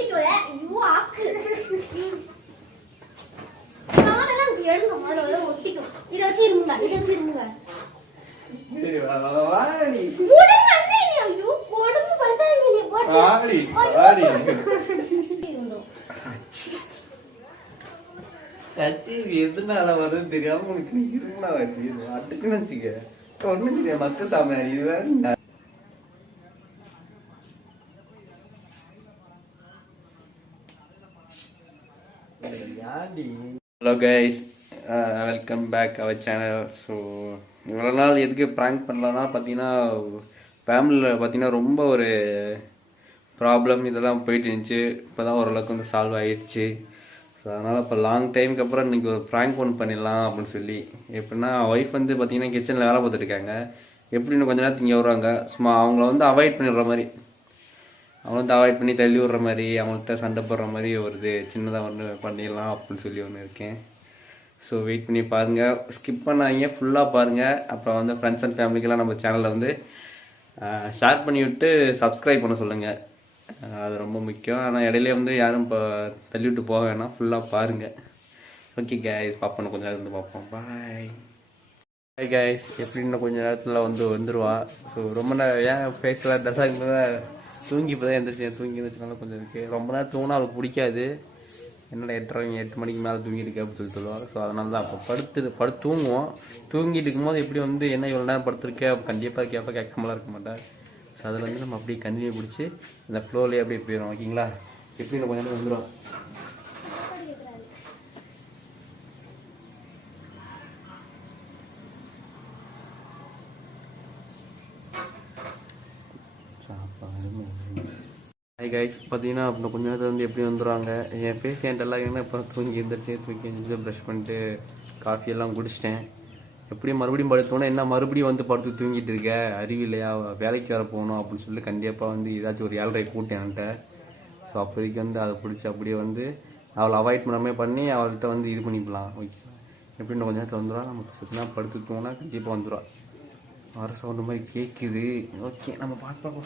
ஒட்டிக்கோல ஐயோ ஆக்கு காலெல்லாம் எடுங்க முதல்ல ஒட்டிக்கும் இத வச்சு இருங்க வாடி உடம்பு அண்ணே ஐயோ உடம்பு படுத்தாங்க நீ போட்டு வாடி கச்சி எதுனால வருது தெரியாம உனக்கு இருந்தா வச்சு அட்டுக்குன்னு வச்சுக்க ஒண்ணும் தெரியாது மக்கு சாமியாடி இது வேற hello guys welcome back our channel. So இவ்வளோ நாள் எதுக்கு ப்ராங்க் பண்ணலான்னா பார்த்தீங்கன்னா ஃபேமிலியில் பார்த்தீங்கன்னா ரொம்ப ஒரு ப்ராப்ளம் இதெல்லாம் போயிட்டு இருந்துச்சு. இப்போ தான் ஓரளவுக்கு வந்து சால்வ் ஆகிடுச்சு. ஸோ அதனால் இப்போ லாங் டைமுக்கு அப்புறம் இன்றைக்கி ஒரு ப்ராங்க் ஒன்று பண்ணிடலாம் அப்படின்னு சொல்லி. எப்படின்னா ஒய்ஃப் வந்து பார்த்தீங்கன்னா கிச்சனில் வேலை பார்த்துருக்காங்க. எப்படின்னு கொஞ்ச நேரத்துக்கு இங்கே வருவாங்க. சும்மா அவங்கள வந்து அவாய்ட் பண்ணிடுற மாதிரி, அவங்க வந்து அவாய்ட் பண்ணி தள்ளி விடுற மாதிரி, அவங்கள்ட்ட சண்டை போடுற மாதிரி ஒரு சின்னதாக ஒன்று பண்ணிடலாம் அப்படின்னு சொல்லி ஒன்று இருக்கேன். ஸோ வெயிட் பண்ணி பாருங்கள், ஸ்கிப் பண்ணாதீங்க, ஃபுல்லாக பாருங்கள். அப்புறம் வந்து ஃப்ரெண்ட்ஸ் அண்ட் ஃபேமிலிக்கெல்லாம் நம்ம சேனலில் வந்து ஷேர் பண்ணி விட்டு சப்ஸ்கிரைப் பண்ண சொல்லுங்கள். அது ரொம்ப முக்கியம். ஆனால் இடையிலே வந்து யாரும் இப்போ தள்ளி விட்டு போக வேணாம், ஃபுல்லாக பாருங்கள். ஓகே கைஸ், பார்ப்போம், கொஞ்சம் நேரம் இருந்து பார்ப்போம். பாய் பாய் கைஸ். எப்படின்னு கொஞ்சம் நேரத்தில் வந்துடுவா. ஸோ ரொம்ப நேரம் ஏன் ஃபேஸில் டல்லாக தூங்கி இப்போ தான் எந்திரிச்சேன். தூங்கி இருந்துச்சுனால கொஞ்சம் இருக்குது. ரொம்ப நேரம் தூங்கினா அவளுக்கு பிடிக்காது. என்னோட 8 மணிக்கு மேலே தூங்கிட்டு இருக்கேன் அப்படின்னு சொல்லுவாள். ஸோ அதனால தான் அப்போ படுத்து தூங்குவோம். தூங்கிட்டு இருக்கும்போது எப்படி வந்து என்ன இவ்வளோ நேரம் படுத்துருக்கேன் கண்டிப்பாக கேட்காமலாம் இருக்க மாட்டேன். ஸோ அதில் வந்து நம்ம அப்படியே கண்டினியூ பிடிச்சி இந்த ஃப்ளோர்லேயே அப்படியே போயிடும். ஓகேங்களா? எப்படி கொஞ்சம் நேரம் வந்துடும். ஹாய் கைஸ், பார்த்தீங்கன்னா அப்புறம் கொஞ்ச நேரத்தில் வந்து எப்படி வந்துடுவாங்க. என் ஃபேஸ் என்கிட்ட எல்லாம் இப்போ தூங்கி எழுந்திரிச்சு ப்ரஷ் பண்ணிட்டு காஃபியெல்லாம் குடிச்சிட்டேன். எப்படியும் மறுபடியும் படுத்தோன்னா என்ன மறுபடியும் வந்து படுத்து தூங்கிட்டு இருக்க, அறிவு இல்லையா, வேலைக்கு வர போகணும் அப்படின்னு சொல்லி கண்டிப்பாக வந்து ஏதாச்சும் ஒரு 7:30 கூட்டேன் என்கிட்ட. ஸோ அப்போதைக்கு வந்து அதை பிடிச்சி அப்படியே வந்து அவளை அவாய்ட் பண்ணாமே பண்ணி அவள்கிட்ட வந்து இது பண்ணிக்கலாம். ஓகே, எப்படின்னு கொஞ்ச நேரத்தில் வந்துடுவா. நமக்கு சுற்றினா படுத்து தூங்கினா கண்டிப்பாக வந்துடுவா. வர சவுண்டு மாதிரி கேட்குது. ஓகே, நம்ம பார்ப்போம்.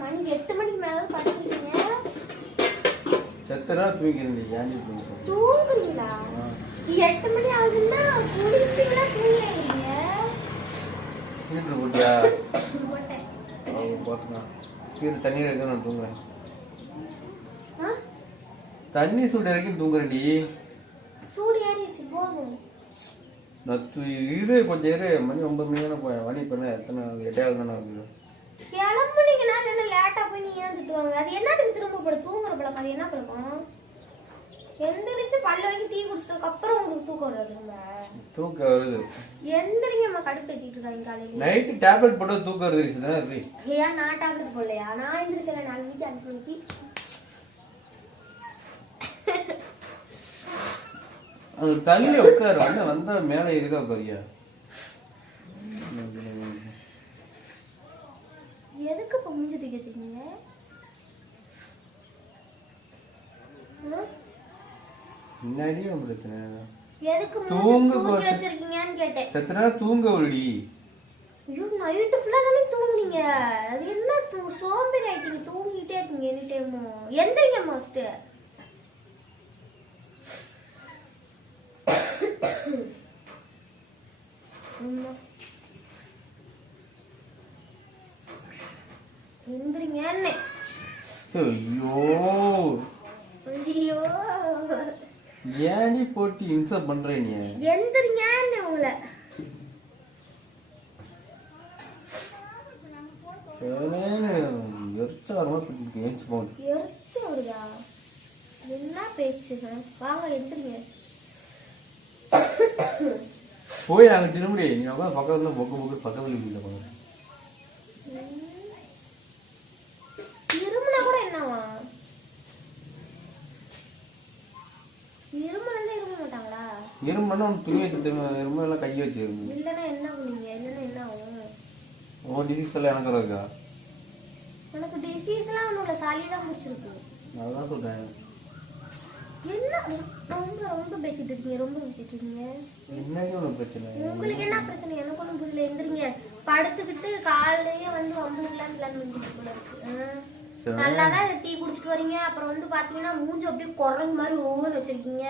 மணி 8 மணிக்கு மேல படுத்துறீங்க. செத்தரா தூங்கிரண்டி. யாண்டி தூங்குறீங்களா? 8 மணி ஆகுதுன்னா குளிப்பீங்களா? தூங்குறீங்க. ஹீட்டர் போட்டியா? போட்டேன். போட்டுனா ஹீட்டர் தண்ணி இருக்கு, நான் தூங்குறேன். தண்ணி சூடு இறக்கி தூங்குறேன்டி. சூடு ஏறிடுச்சு போதும். இது கொஞ்சம் இரு. மணி 9 மணியான போய் மணி பண்ண எத்தனை 8 தானே ஆகுது. கிளம்புனீங்கன்னா என்ன லேட்டா போய் நீங்க ஏன் திட்டுவாங்க? அது என்னத்துக்கு திரும்ப போட தூங்குற பழக்கம்? அது என்ன பழக்கம்? எந்திரிச்சு பல்ல வரைக்கும் டீ குடிச்சதுக்கு அப்புறம் உங்களுக்கு தூக்கம் வருதுங்க. தூக்கம் வருது. எந்திரிங்கம்மா, கடுப்பு ஏத்திட்டு இருக்காங்க காலையில. நைட் டேப்லெட் போட்டா தூக்கம் வருது. ஏன் நான் டேப்லெட் போடலையா? நான் எந்திரிச்சல 4 மணிக்கு 5 மணிக்கு. அது தள்ளி உட்காரு. வந்தா மேல ஏறிதான் உட்காரியா? எதுக்கு இப்ப மூஞ்சி தூக்கி வச்சிருக்கீங்க? முன்னாடியும் பிரச்சனை. எதுக்கு மூஞ்சி தூக்கி வச்சிருக்கீங்கன்னு கேட்டேன். செத்தனா தூங்க ஒருடி. ஐயோ, நைட் ஃபுல்லா தானே தூங்குனீங்க. அது என்ன சோம்பேறி ஆயிட்டீங்க, தூங்கிட்டே இருக்கீங்க எனி டைமும். எந்திரிங்க மாஸ்டர். எந்திரிங்க. ஐயோ ஐயோ, ஏனி போட்டு இன்ச பண்ற நீ? எந்திரிங்க உங்களை. எரிச்ச வரமா பண்ணிட்டு ஏச்சு போடு. எரிச்ச வருதா? என்ன பேச்சுங்க? வாங்க எந்திரிங்க. போய் அங்க திரும்பி நீ உட்காந்து பக்கத்துல பக்கத்துல வீட்டுல போங்க. இருமுனா கூட என்னவா? இருமுனா இரும மாட்டாங்களா? இருமுனா துணி வச்சு இரும்பு எல்லாம் கை வச்சு இல்லைன்னா என்ன பண்ணுவீங்க? இல்லைன்னா என்ன ஆகும்? ஓ டிசீஸ் எல்லாம் எனக்கு இருக்கா? எனக்கு டிசீஸ்லாம் ஒன்றும் இல்லை, சளி தான் முடிச்சிருக்கு. அதான் சொல்றேன். என்ன ரொம்ப ரொம்ப பேசிட்டு இருக்கீங்க, ரொம்ப பேசிட்டு இருக்கீங்க. என்னங்க ஒரு பிரச்சனை? உங்களுக்கு என்ன பிரச்சனை? எனக்கு ஒன்றும் புரியல. எந்திரிங்க. படுத்துக்கிட்டு காலையிலேயே வந்து வம்புலாம் பிளான் பண்ணிட்டு போல இருக்கு. நல்லாதான் டீ குடிச்சிட்டு வரீங்க, அப்புறம் வந்து பாத்தீங்கன்னா மூஞ்சி அப்படியே குரங்கு மாதிரி ஒவ்வொன்று வச்சிருக்கீங்க.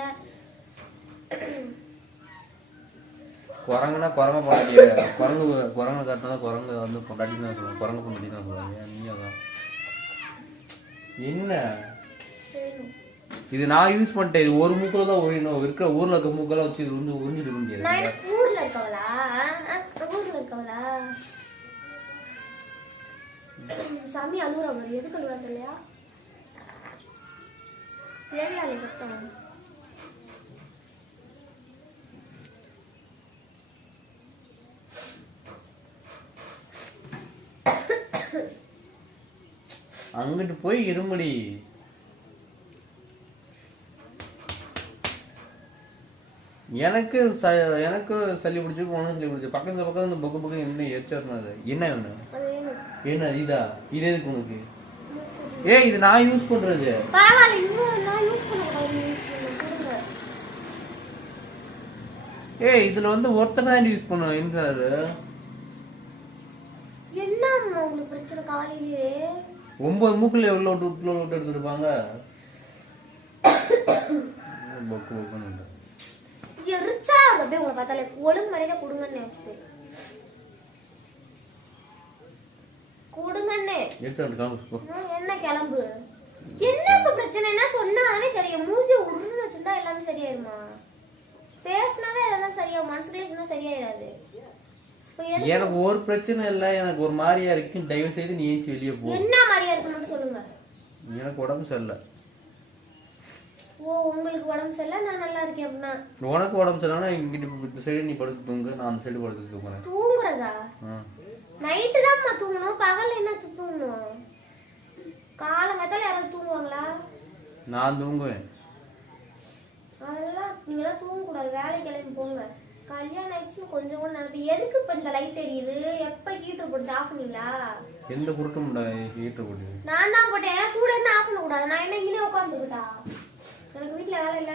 குரங்குனா குரங்க பொண்டாட்டிய குரங்கு காட்டினா குரங்கு வந்து பொண்டாட்டின்னு தான் சொல்லுவாங்க. குரங்கு பொண்டாட்டி தான் சொல்லுவாங்க. நீ அதான் என்ன இது நான் யூஸ் பண்ணிட்டேன். இது ஒரு மூக்குல தான் ஒழியணும். இருக்கிற ஊர்ல இருக்க மூக்கெல்லாம் வச்சு இது வந்து உறிஞ்சிட்டு முடியாது. ஊர்ல இருக்கவளா? ஊர்ல இருக்கவளா? சாமி அழுகுறா மாதிரி. எதுக்கு அழுகுறா இல்லையா? தேவையாலே கஷ்டம். அங்கிட்டு போய் இருமுடி. எனக்கு சளி பிடிச்சிருக்கு, உனக்கு சளி பிடிச்சி பக்கத்துல இந்த பக்கம் என்ன எச்சரினது என்ன வேணும்? என்ன இதா? இது எதுக்கு உனக்கு? இது நான் யூஸ் பண்றது. இதுல வந்து ஒருத்தர் தான் யூஸ் பண்ணுவோம். என்ன உங்களுக்கு பிரச்சனை? காலையிலே 9 மூக்குல எவ்வளவு விட்டு எடுத்துருப்பாங்க. எரிச்சா அப்படியே உங்களை பார்த்தாலே ஒழுங்கு மரியாதை கொடுங்கன்னு நினைச்சிட்டு கொடுங்கன்னு. என்ன கிளம்பு? என்ன பிரச்சனைனா சொன்னாலே தெரியும். மூஞ்சி உருன்னு வச்சிருந்தா எல்லாமே சரியாயிருமா? பேசினாலே அதெல்லாம் சரியாகும். மனசுலேயே சொன்னா சரியாயிடாது. எனக்கு ஒரு பிரச்சனை இல்ல. எனக்கு ஒரு மாதிரியா இருக்கு. தயவு செய்து நீ ஏஞ்சி வெளியே போ. என்ன மாதிரியா இருக்குன்னு சொல்லுங்க. எனக்கு உடம்பு சரியில்லை. ஓ உங்களுக்கு உடம்பு சரியில்லை, நான் நல்லா இருக்கேன் அப்படின்னா. உனக்கு உடம்பு சரியில்லைன்னா இந்த சைடு நீ படுத்து தூங்கு, நான் அந்த சைடு படுத்து தூங்குறேன். தூங்குறதா? நைட்டு தான் தூங்கணும், பகல்ல என்ன தூங்கணும்? காலங்கத்தால யாராவது தூங்குவாங்களா? நான் தூங்குவேன். அதெல்லாம் நீங்களாம் தூங்க கூடாது. வேலைக்கு கிளம்பி போங்க. கல்யாணம் ஆயிடுச்சு கொஞ்சம் கூட நடந்து. எதுக்கு இப்ப இந்த லைட் எரியுது? எப்ப ஹீட்டர் போட்டு ஆஃப் பண்ணீங்களா? எந்த குருட்டும் ஹீட்டர் போட்டு நான் தான் போட்டேன். சூடு என்ன ஆஃப் பண்ண கூடாது? நான் என்ன இங்கே உட்காந்துக்கிட்டா? எனக்கு வீட்டுல வேலை இல்ல.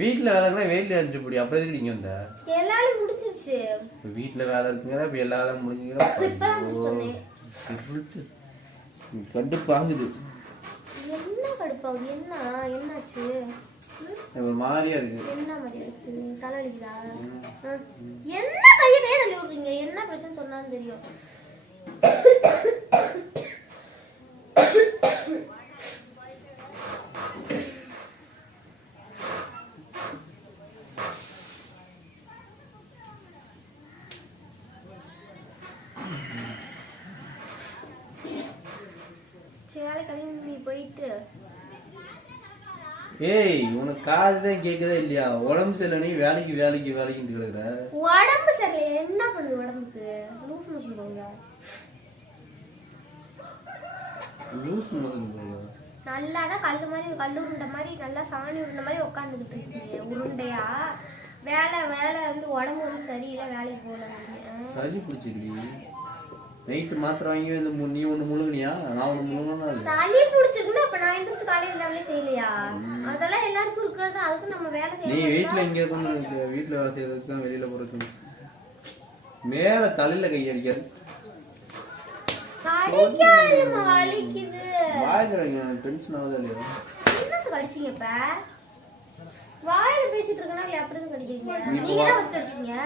வீட்டுல வேலைன்னா வெயில அடிச்சு போடி. அப்புறம் எதுக்கு நீங்க வந்த? எல்லாரும் முடிஞ்சிருச்சு. வீட்டுல வேலை இருக்குங்கிற இப்ப எல்லா வேலையும் முடிஞ்சுங்கிற கடுப்பாகுது. என்ன கடுப்பாகுது? என்ன என்னாச்சு? ஒரு மாதிரியா இருக்கு. என்ன மாதிரியா இருக்கு? தலைவலிக்குதா? என்ன கையை தள்ளி விடுறீங்க? என்ன பிரச்சனை சொன்னாலும் தெரியும். சேலை கிளம்பி போயிட்டு உனக்கு காதுதான் கேக்குதா இல்லையா? உடம்பு சரியில்லை, நீ வேலைக்கு வேலைக்கு வேலைக்கு கிடக்குற. உடம்பு சரியில்லை என்ன பண்ணுது? உடம்புக்கு லூஸ் மோஷன் போங்க. லூஸ் மோஷன் போங்க. நல்லாதான் கல்லு உருண்டை மாதிரி நல்லா சாணி உருண்டை மாதிரி உட்காந்துக்கிட்டு இருக்கீங்க உருண்டையா. வேலை வந்து உடம்பு வந்து சரியில்லை, வேலைக்கு போகல. சளி பிடிச்சிருக்கு. நைட்டு மாத்திரை வாங்கி நீ ஒண்ணு முழுங்கினியா? நான் ஒண்ணு முழுங்கினா சளி பிடிச்சிருக்குன்னா அப்ப நான் எந்திரிச்சு காலையில வேலை செய்யலையா? அதெல்லாம் எல்லாருக்கும் இருக்கிறது. அதுக்கு நம்ம வேலை செய்யணும். நீ வீட்டுல எங்க இருக்கு? வீட்டுல வேலை செய்யறதுக்கு தான் வெளியில போறது. மேல தலையில கை அடிக்காது. வலிக்குது. வாய்க்கிறீங்க டென்ஷன் ஆகுது இல்லையா? என்னத்துக்கு அடிச்சீங்க? இப்ப வாயில பேசிட்டு இருக்கனா இல்ல அப்படி தான் கடிக்கிறீங்க? நீங்க தான் ஃபர்ஸ்ட் அடிச்சீங்க.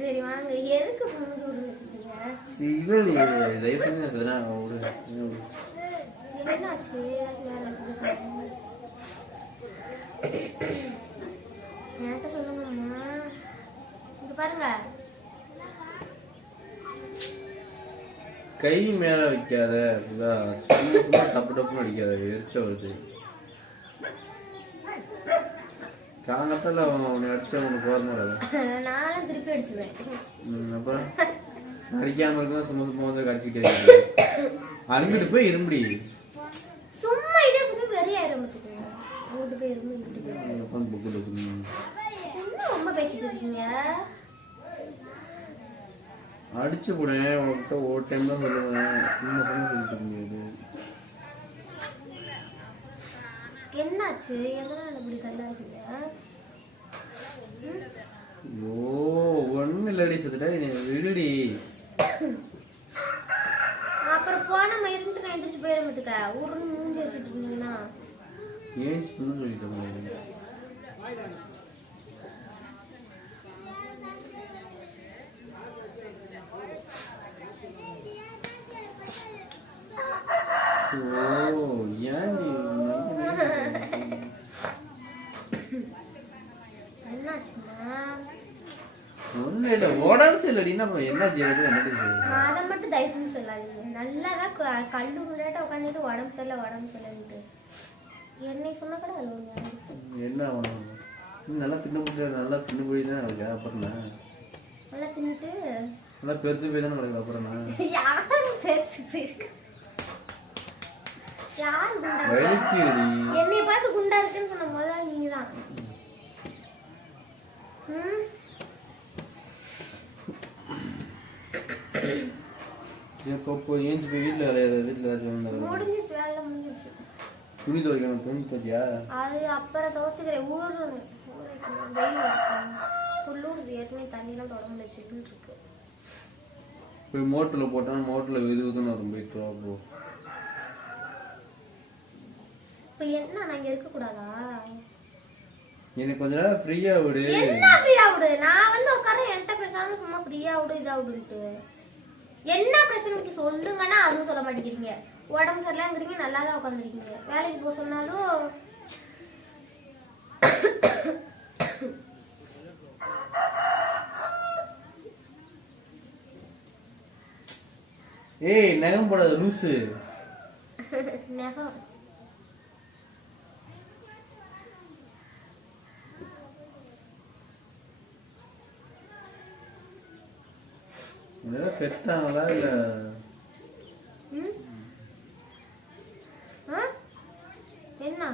சரி வாங்க. எதுக்கு மூஞ்சி விடுறீங்க? சிவலி தயவு செஞ்சு அதெல்லாம் விடு. என்னாச்சு? என்கிட்ட சொல்லுங்கம்மா. இங்க பாருங்க. கை மேல வைக்காத, சும்மா டப்பு டப்புன்னு அடிக்காத, எரிச்ச வருது. காலத்துல உன்னை அடிச்சா உனக்கு வரணும். நானும் திருப்பி அடிச்சுவேன். அப்புறம் அடிக்காம இருக்கா, சும்மா சும்மா வந்து கடிச்சுக்கிட்டே அங்கிட்டு போய் இரும்படி. சும்மா இதே சும்மா வெறிய ஆயிரம்பத்துக்கு அங்கிட்டு போய் இருந்து இங்கிட்டு போய் என்ன ரொம்ப பேசிட்டு இருக்கீங்க? அடிச்சு போனேன் உனக்கிட்ட ஒரு டைம் தான் சொல்லுவேன், சும்மா சும்மா சொல்லிட்டு முடியாது. என்னாச்சு? எதனால இப்படி கல்லா இருக்கீங்க? ஓ ஒன்னும் இல்லடி சத்துட்டா, நீ விடுடி. அப்புறம் போன நம்ம இருந்துட்டு நான் எந்திரிச்சு போயிட ஊருன்னு மூஞ்சி வச்சுட்டு இருந்தீங்கன்னா ஏன் சொல்லிட்டு உடம்பு சரியில்லடி, என்ன செய்யறது? அதை மட்டும் தயவுசெய்து சொல்லாதீங்க. நல்லாதான் கல்லு முன்னாடி உட்காந்துட்டு உடம்பு சரியில்லை உடம்பு சரியில்லைன்ட்டு என்னை சொன்ன கூட என்ன நல்லா தின்னு முடியாது, நல்லா தின்னு போயிதான் அவளுக்கு. அப்புறம் நல்லா தின்னுட்டு நல்லா பெருத்து போய் தானே நடக்குது. அப்புறம் யாரும் பெருத்து போயிருக்கு? யாரு என்னை பார்த்து குண்டா இருக்குன்னு சொன்ன முதல்ல நீங்க தான். ஏஞ்சி போய் வீட்டுல முடிஞ்சிச்சு, வேலை முடிஞ்சிச்சு. துணி துவைக்கணும். துணி துவைக்கியா? அது அப்புறம் துவைச்சுக்கிறேன். ஊறணும், உள்ளூர் ஏற்கனவே தண்ணிலாம் தொடர்ந்து வச்சுட்டு இருக்கு. போய் மோட்டர்ல போட்டா மோட்டர்ல வெதுன்னு வரும். போயிட்டு போ. இப்ப என்ன நான் இங்க இருக்க கூடாதா? எனக்கு கொஞ்ச நேரம் ஃப்ரீயா விடு. என்ன ஃப்ரீயா விடு? நான் வந்து உட்கார என்கிட்ட பேசாம சும்மா ஃப்ரீயா விடு இதா விடுன்ட்டு என்ன பிரச்சனைக்கு சொல்லுங்கன்னா அதுவும் சொல்ல மாட்டேங்கிறீங்க. உடம்பு சரியில்லைங்கிறீங்க, நல்லா தான் உட்காந்துருக்கீங்க. வேலைக்கு போக சொன்னாலும் ஏய் நகம் போடாத லூசு. நகம் பெத்தாங்களா இல்ல என்ன?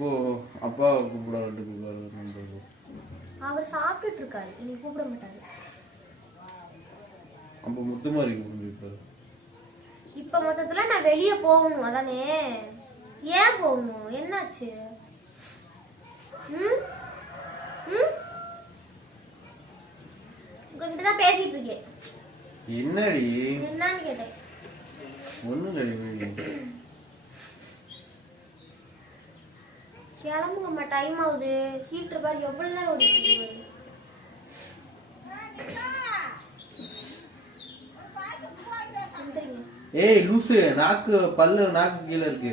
போ அப்பா கூப்பிட. அவர் சாப்பிட்டுட்டு இருக்காரு, நீ கூப்பிட மாட்டாரு. அப்ப முத்துமாரி கூப்பிட்டு. இப்ப மொத்தத்துல நான் வெளியே போகணும் அதானே? ஏன் போகணும்? என்னாச்சு? உங்ககிட்டதான் பேசிட்டு இருக்கேன். என்னடி? என்னன்னு கேட்டேன். ஒண்ணும் கிளம்புங்கம்மா, டைம் ஆகுது. ஹீட்டர் பாரு எவ்வளவு நேரம் ஓடிட்டு. ஏய் லூசு, நாக்கு பல்லு நாக்கு கீழ இருக்கு.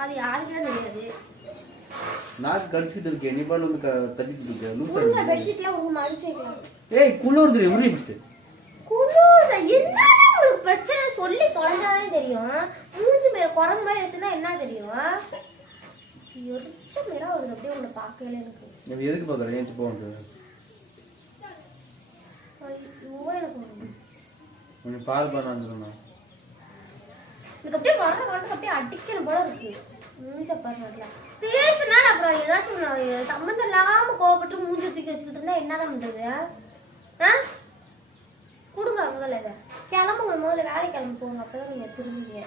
அது யாருக்கே தெரியாது. நாக்கு கடிச்சிட்டு இருக்கே, நீ பால் வந்து தட்டிட்டு இருக்க. லூசு உள்ள பெட்ஷீட்ல ஒரு மடிச்சு வைக்கலாம். ஏய் குளிருது, உரிய பிஸ்ட். குளிருது என்னடா உங்களுக்கு பிரச்சனை? சொல்லி தொலைஞ்சாதானே தெரியும். மூஞ்சி மேல குரங்கு மாதிரி வச்சிருந்தா என்ன தெரியும்? எரிச்ச மேல ஒரு அப்படியே உன்னை பார்க்கல எனக்கு. நீ எதுக்கு பாக்குற? ஏஞ்சி போங்க. ஐயோ எனக்கு உன்னை பால் பண்ணான்னு சொன்னா எனக்கு அப்படியே வர அப்படியே அடிக்கணும் போல இருக்கு. மூஞ்ச பாருங்க. பேசுனா அப்புறம் ஏதாச்சும் சம்பந்தம் இல்லாம கோவப்பட்டு மூஞ்சி தூக்கி வச்சுக்கிட்டு இருந்தா என்னதான் பண்றது? கொடுங்க முதல்ல இதை. கிளம்புங்க முதல்ல, வேலை கிளம்பி போங்க. அப்பதான் நீங்க திரும்புவீங்க.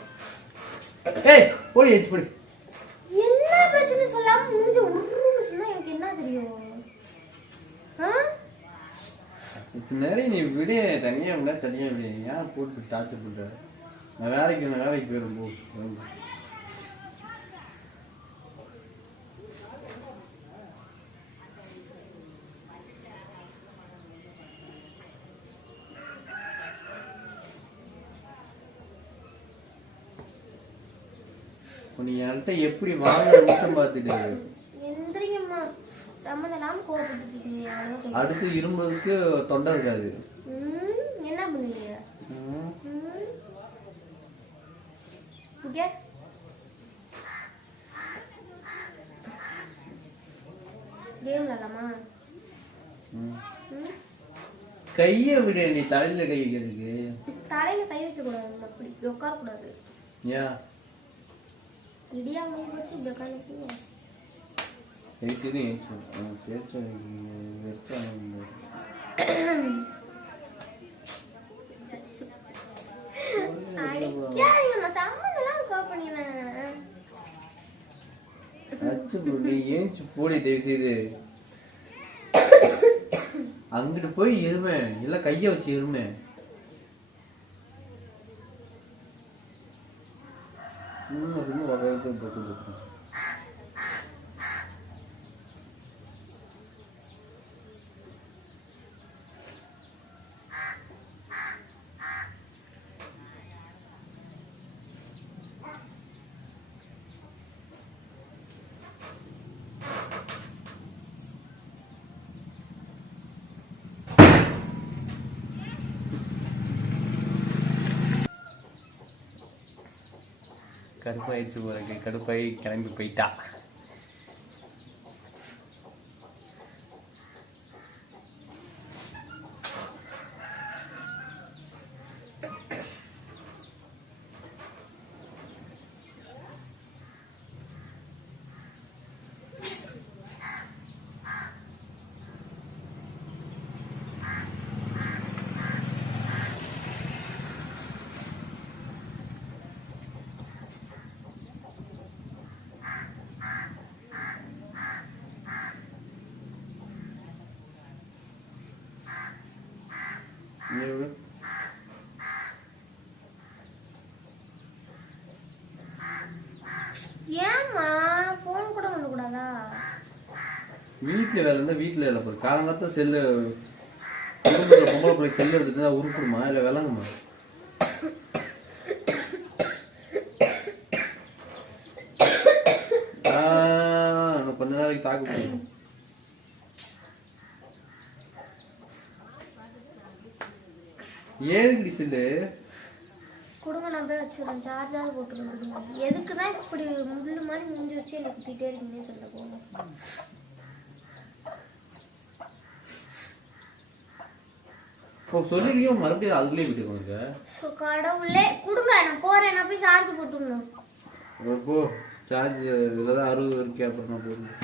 என்ன பிரச்சனை சொல்லாம மூஞ்சி உருன்னு சொன்னா எனக்கு என்ன தெரியும்? நிறைய நீ விட தனியா விட தனியா விட. ஏன் போட்டு டார்ச்சர் பண்ற? நான் வேலைக்கு போயிடும் போ. நீ என்கிட்ட எப்படி வாங்க மட்டும் பார்த்துட்டு எந்திரிங்கம்மா, சம்மந்தம் இல்லாம கோவப்பட்டு இருக்கீங்க. அடுத்து இரும்பதுக்கு தொண்டை இருக்காது. என்ன பண்ணுவீங்க? கேம் விளாடலாமா? கைய விட, நீ தலையில கை வைக்கிறதுக்கு. தலையில கை வைக்க கூடாது, அப்படி உட்கார கூடாது. ஏன் இடியா மூணு வச்சு இப்படி உட்காந்துருக்கீங்க? அங்கிட்டு போய் இருமே, இல்ல கைய வச்சு இருமே. கடுப்பாயிடுச்சு போறக்கு, கடுப்பாயி கிளம்பி போயிட்டா. ஏம்மா போன் கூட பண்ண கூடாதா? வீட்டுல வேலை இருந்தா வீட்டுல வேலை போகுது. காலங்காலத்துல செல்லு பொம்பளை பிள்ளை செல்லு எடுத்துட்டு உருப்பிடுமா இல்ல விளங்குமா? கொஞ்ச நாளைக்கு தாக்கு போடும். ஏதுக்குடி செல்லு கொடுங்க, நான் போய் வச்சுருக்கேன். சார்ஜாவது போட்டுருங்க. எதுக்குதான் இப்படி முள்ளு மாதிரி மூஞ்சி வச்சு எனக்கு குத்திட்டே இருக்கீங்க தெரியல. போங்க. சொல்லிருக்கீங்க, மறுபடியும் அதுக்குள்ளே விட்டுக்கோங்க. கடவுளே கொடுங்க, நான் போறேன். நான் போய் சார்ஜ் போட்டுருணும். போ, சார்ஜ் இதெல்லாம் 60 இருக்கு. அப்புறம் நான் போடுங்க.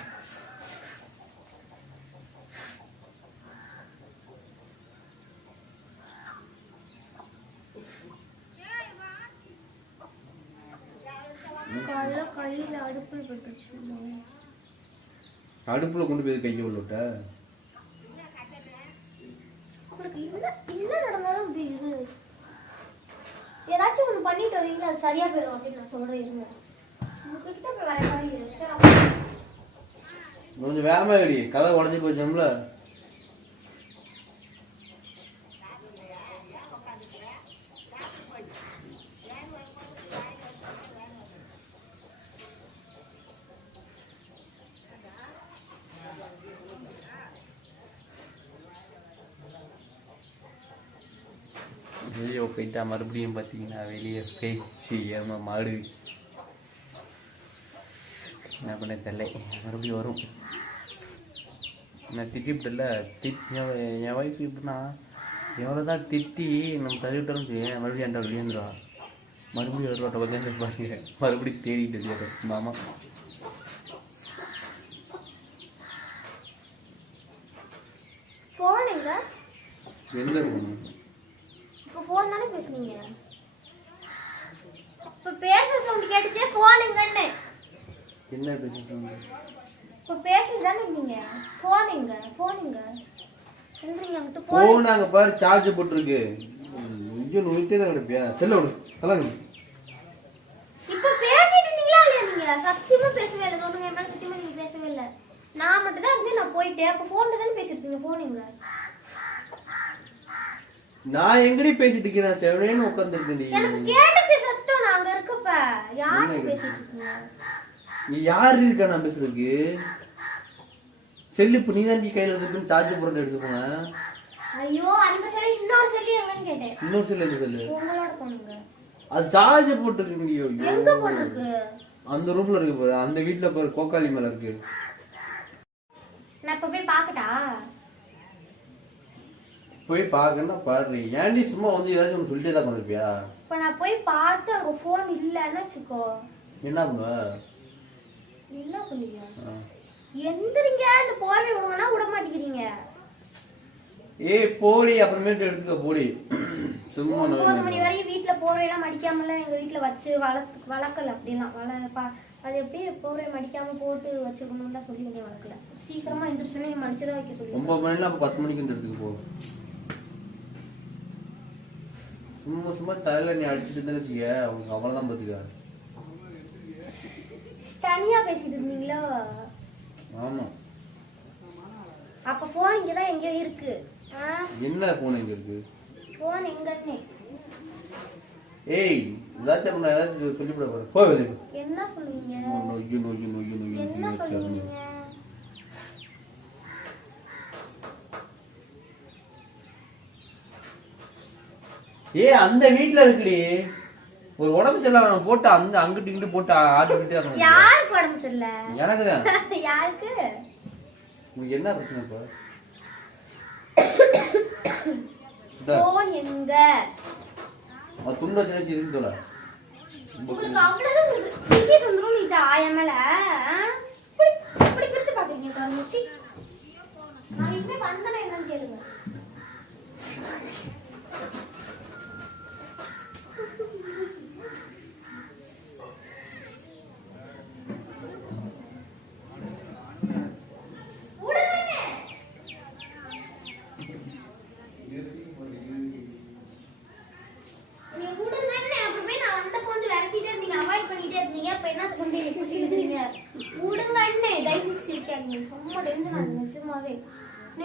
கையில அடுப்புல பட்டுச்சு. அடுப்புல கொண்டு போய் கையை உள்ள விட்ட. உங்களுக்கு என்ன நடந்தாலும் இது ஏதாச்சும் ஒண்ணு பண்ணிட்டு வரீங்களா, அது சரியா போயிடும் அப்படின்னு நான் சொல்றேன். இருங்க, உங்ககிட்ட போய் வேற மாதிரி கொஞ்சம் வேகமா வெடி, கதை உடஞ்சி போச்சோம்ல. வெளியே போயிட்டா மறுபடியும் பார்த்தீங்கன்னா வெளியே பேச்சு ஏமா மாடு என்ன பண்ண தெரியல. மறுபடியும் வரும். நான் திட்டிவிட்டல என் ஒய்ஃப் இப்படின்னா எவ்வளோதான் திட்டி நம்ம தள்ளிவிட்டோம்னு செய்ய மறுபடியும் என்கிட்ட வெளியேந்துருவா. மறுபடியும் ஒரு ரோட்டை வந்து பாருங்க, மறுபடியும் தேடிட்டு வெளியே மாமா. என்ன போன் தானே பேசுனீங்க? இப்ப பேச சவுண்ட் கேட்டுச்சே, போன் எங்கன்னு? என்ன பேசுறீங்க? இப்ப பேசிட்டு தானே இருந்தீங்க. போன் எங்க? போன் எங்க? சொல்றீங்க அங்க போன் அங்க பாரு, சார்ஜ் போட்டுருக்கு. ஐயோ நோயிட்டே தான் கிடப்பியா? செல்ல விடு. கலாங்க. இப்ப பேசிட்டு இருந்தீங்களா இல்லையா? நீங்க சத்தியமா பேசவே இல்லை. சொல்லுங்க, என் மேல சத்தியமா நீங்க பேசவே இல்லை. நான் மட்டும் தான் இருந்து நான் போயிட்டேன். அப்ப போன்ல தானே பேசிருக்கீங்க. போன் எங்க? நான் எங்கடி பேசிட்டு இருக்கேன்? செவனேன்னு உட்கார்ந்துருக்கேன். எனக்கு கேட்டுச்சு சத்தம். நான் அங்க இருக்கப்ப யாரு பேசிட்டு இருக்கீங்க? நீ யாரு இருக்கா நான் பேசுறதுக்கு? செல்லு இப்ப நீதான் நீ கையில இருக்கு சார்ஜ் போட்டு எடுத்து போங்க. ஐயோ அந்த செல்லு இன்னொரு செல்லு எங்கன்னு கேட்டேன். இன்னொரு செல்லு எங்க செல்லு? உங்களோட போனுங்க. அது சார்ஜ் போட்டுருக்கீங்க. எங்க போட்டுருக்கு? அந்த ரூம்ல இருக்கு பாரு. அந்த வீட்ல பாரு கோக்காலி மேல இருக்கு. நான் இப்ப போய் பாக்கட்டா? போய் பாக்கன்னா பாரு. ஏன்டி சும்மா வந்து ஏதாச்சும் ஒன்று சொல்லிட்டே தான் பண்ணிருப்பியா? இப்ப நான் போய் பார்த்து அங்க போன் இல்லன்னு வச்சுக்கோ. என்ன பண்ணுவ? என்ன பண்ணுவியா? எந்திரிங்க, இந்த போர்வை விடுங்கன்னா விட மாட்டேங்கிறீங்க. ஏய் போடி, அப்புறமேட்டு எடுத்துக்க போடி. சும்மா 9 மணி வரையும் வீட்டுல போர்வையெல்லாம் மடிக்காமல எங்க வீட்டுல வச்சு வளர்க்கல. அப்படிலாம் அது எப்படி போர்வை மடிக்காம போட்டு வச்சுக்கணும்னு தான் சொல்லி வளர்க்கல. சீக்கிரமா எந்திரிச்சோன்னே மடிச்சுதான் வைக்க சொல்லி. 9 மணில அப்ப 10 மணிக்கு இந்த இடத்துக்கு போ. சும்மா தலையில நீ அடிச்சுட்டு இருந்தா வச்சுக்க, அவங்க அவ்வளவுதான் பாத்துக்க. தனியா பேசிட்டு இருந்தீங்களோ? ஆமா. அப்ப போன் இங்கதான் எங்கயோ இருக்கு. என்ன போன் எங்க இருக்கு? போன் எங்கன்னு? ஏய் ஏதாச்சும் நான் ஏதாச்சும் சொல்லிவிட போறேன். போ வெளியே. என்ன சொல்லுவீங்க? என்ன சொல்லுவீங்க? ஏய் அந்த வீட்ல இருக்குடி ஒரு உடம்பு சரியில்லை போட்டு அந்த அங்கிட்டு இங்கிட்டு போட்டு ஆடிக்கிட்டே இருக்காங்க. யாருக்கு உடம்பு சரியில்லை? எனக்கு தான். யாருக்கு? உங்களுக்கு என்ன பிரச்சனை இப்ப? போன் எங்க? அது துண்டு வச்சு இருந்து தோல. உங்களுக்கு அவ்வளவு டிசீஸ் வந்துரும் நீ என் மேல. இப்படி பிரிச்சு பாக்குறீங்க தோணுச்சு. நான் இப்பவே வந்தனா என்னன்னு கேளுங்க.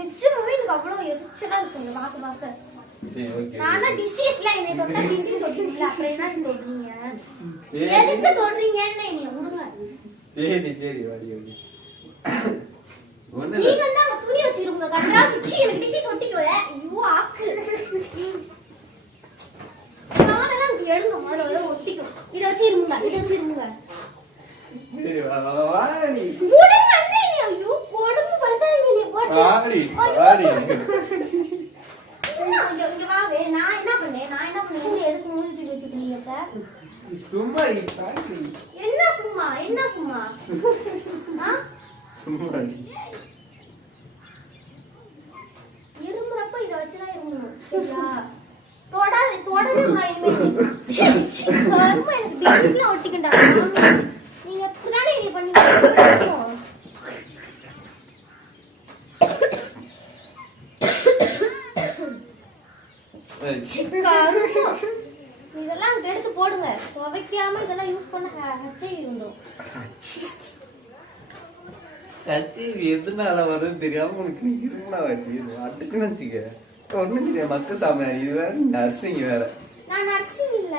நிஜமாவே எனக்கு அவ்வளவு எரிச்சலா இருக்குங்க பாக்க பாக்க. நான் தான் டிசீஸ்லாம் என்னை தொட்டா டிசீஸ் சொல்றீங்களா? அப்புறம் என்ன சொல்றீங்க? எதுக்கு சொல்றீங்கன்னு நீ விடுங்க. சரி வாடி வாடி. நீங்க தான் துணி வச்சிருங்க கட்டா பிச்சி எனக்கு டிசீஸ் ஒட்டிக்கோல. ஐயோ ஆக்கு. நானெல்லாம் எடுங்க முதல்ல ஒட்டிக்கும். இத வச்சிருங்க. சரி வாடி. விடுங்க அண்ணே. ஐயோ கொடுமை பண்றாங்க நீ போட்டு. வாடி. இங்க வாவே. நான் என்ன பண்ணேன்? நீங்க எதுக்கு மூஞ்சி தூக்கி வச்சிருக்கீங்க சார்? சும்மா பாடி. என்ன சும்மா? சும்மா இருமுறப்ப இத வச்சுதான் இருமுறணும். சரியா? தொடவே எனக்கு டிசீஸ்லாம் ஒட்டிக்கிட்டா. நீங்க எப்படிதானே இதை பண்ணீங்க? இதெல்லாம் எடுத்து போடுங்க. துவைக்காம இதெல்லாம் யூஸ் பண்ண ஹெச்ஐவி வந்துடும். ஹெச்ஐவி எதுனால வருதுன்னு தெரியாம உனக்கு இருமுனா வச்சு அட்டுக்குன்னு வச்சுக்க. ஒண்ணும் தெரியாது மக்கு சாமியா. இது வேற நர்சிங் வேற. நான் நர்சிங் இல்ல.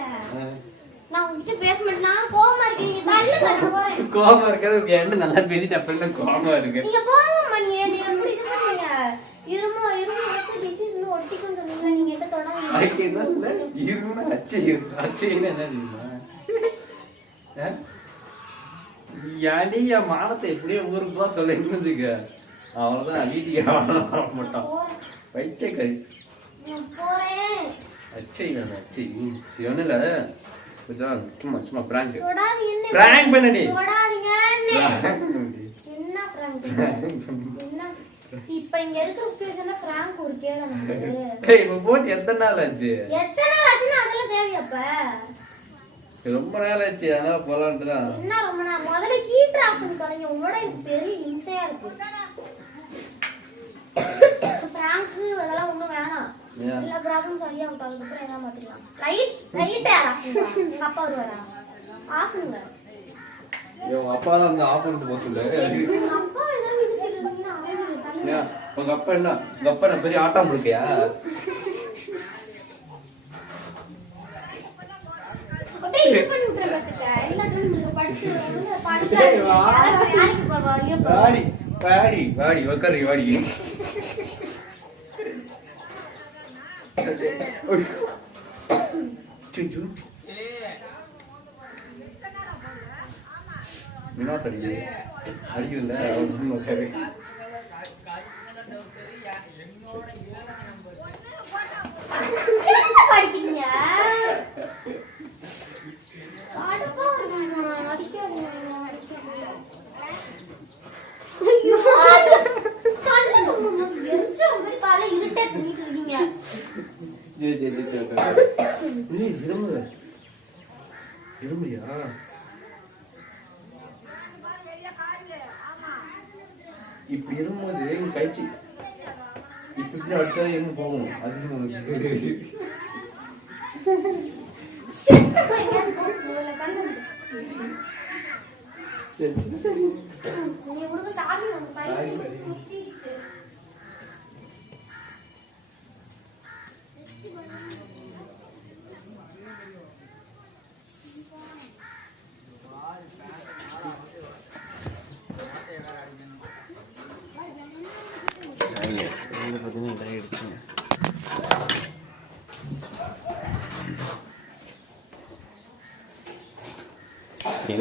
நான் உங்ககிட்ட பேச மாட்டேனா? கோவமா இருக்கீங்க. தள்ளுங்க போறேன். கோவமா இருக்கறது என்ன நல்லா பேசிட்டு அப்புறம் கோவமா இருக்கு. நீங்க கோவமா நீங்க எப்படி இது பண்ணீங்க? இருமோ டிசீஸ் இன்னும் ஒட்டிக்கும் சொன்னீங்க. நீங்க எட்ட தொடங்க. அதுக்கு என்ன இல்ல இருமுனா அச்சைன்னு என்ன தெரியுமா? யானி என் மானத்தை எப்படியே ஊருக்கு தான் சொல்லிட்டு வச்சுக்க. அவ்வளவுதான் வீட்டுக்கு வர மாட்டான். வைக்க கை போறேன். அச்சை நான் அச்சை சிவனில கொஞ்சம் சும்மா பிராங்க் தொடாதீங்க. பிராங்க் பண்ணடி. தொடாதீங்க. என்ன பிராங்க்? என்ன இப்ப இங்க இருக்கிற சிச்சுவேஷன்ல பிராங்க் ஒரு கேள நமக்கு. ஏய் இப்ப போட்டு எத்தனை நாள் ஆச்சு? அதெல்லாம் தேவையப்ப ரொம்ப நாள் ஆச்சு. அதனால போலான்ட்டு தான். என்ன ரொம்ப நாள்? முதல்ல ஹீட்டர் ஆஃப் பண்ணி தொலைங்க. உங்களோட எனக்கு பெரிய இம்சையா இருக்கு. பிராங்க் அதெல்லாம் ஒண்ணும் வேணாம். எல்லா ப்ராப்ளம் சரியா விட்டாங்க. அப்புறம் என்ன மாத்திக்கலாம். லைட் எங்க அப்பா வருவாரா? ஆஃப் பண்ணுங்க. உங்க அப்பா தான் அந்த ஆஃப் பண்ணிட்டு போக சொல்லு. அப்பா ஏதாவது நினைச்சிருந்தீங்கன்னா உங்க அப்பா என்ன? உங்க அப்பா நான் பெரிய ஆட்டம் இருக்கியா? அப்படியே இது பண்ணி விட்டுறேன். வாடி வாடி வாடி உட்காரு வாடி. என்ன அடிக்குது அடிக்குதுல்ல உட்காரு. படிக்கிறீங்க இருமையா இப்ப இரும்போது கழிச்சு இப்படி அடிச்சா எங்க போகணும் அது உனக்கு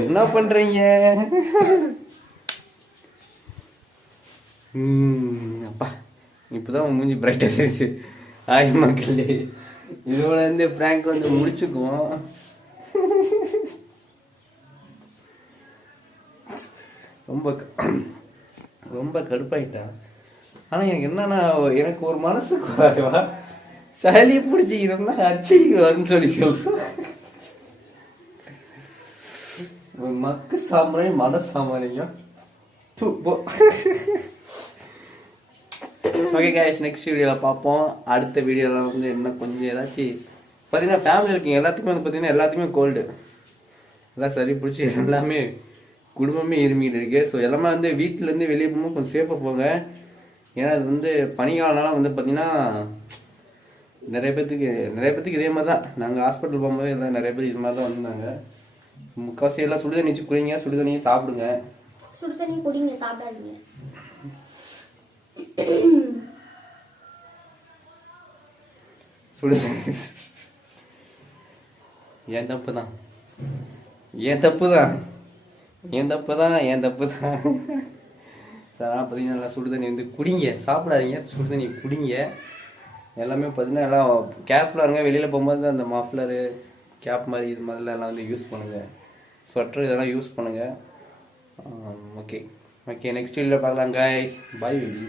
என்ன பண்றீங்க? அப்பா இப்பதான் மூஞ்சி பிரைட்டா இருக்கு. ஆய் மக்களே, இதோட இருந்து பிராங்க் வந்து முடிச்சுக்குவோம். ரொம்ப ரொம்ப கடுப்பாயிட்டா. ஆனா எனக்கு என்னன்னா, எனக்கு ஒரு மனசுக்கு வரவா சளி பிடிச்சிக்கிறோம்னா அச்சைக்கு வரும்னு சொல்லி சொல்றோம். மக்கு சாம்பிராணி மத சாம்பிராணிங்க. ஓகே கைஸ், நெக்ஸ்ட் வீடியோவில் பார்ப்போம். அடுத்த வீடியோவில் வந்து என்ன கொஞ்சம் ஏதாச்சும் பார்த்தீங்கன்னா ஃபேமிலி இருக்கீங்க எல்லாத்துக்குமே வந்து பார்த்தீங்கன்னா எல்லாத்துக்குமே கோல்டு எல்லாம் சளி பிடிச்சி எல்லாமே குடும்பமே இருமிக்கிட்டு இருக்கு. ஸோ எல்லாமே வந்து வீட்டிலேருந்து வெளியே போகும்போது கொஞ்சம் சேஃபாக போங்க. ஏன்னா அது வந்து பனிக்காலனால வந்து பார்த்தீங்கன்னா நிறைய பேத்துக்கு இதே மாதிரி தான். நாங்கள் ஹாஸ்பிட்டல் போகும்போது எல்லாம் நிறைய பேர் இது மாதிரி தான் வந்தாங்க. முக்கால்வாசி எல்லாம் சுடு தண்ணி வச்சு குடிங்க, சுடு தண்ணியை சாப்பிடுங்க. சுடு தண்ணி குடிங்க, சாப்பிடாதீங்க. சுடு தண்ணி என் தப்பு தான். பார்த்தீங்கன்னா நல்லா சுடு தண்ணி வந்து குடிங்க, சாப்பிடாதீங்க, சுடு தண்ணி குடிங்க. எல்லாமே பார்த்தீங்கன்னா எல்லாம் கேர்ஃபுல்லாக இருங்க. வெளியில் போகும்போது அந்த மஃப்ளரு கேப் மாதிரி இது மாதிரிலாம் எல்லாம் வந்து யூஸ் பண்ணுங்கள். ஸ்வெட்டர் இதெல்லாம் யூஸ் பண்ணுங்கள். ஓகே ஓகே, நெக்ஸ்ட் வீடியோவில் பார்க்கலாம் கைஸ். பாய் வீடி.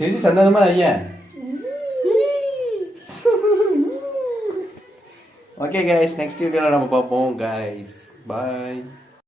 செஞ்சு சந்தோஷமா ஐயா. ஓகே கைஸ், நெக்ஸ்ட் வீடியோவில் நம்ம பார்ப்போம் கைஸ். பாய்.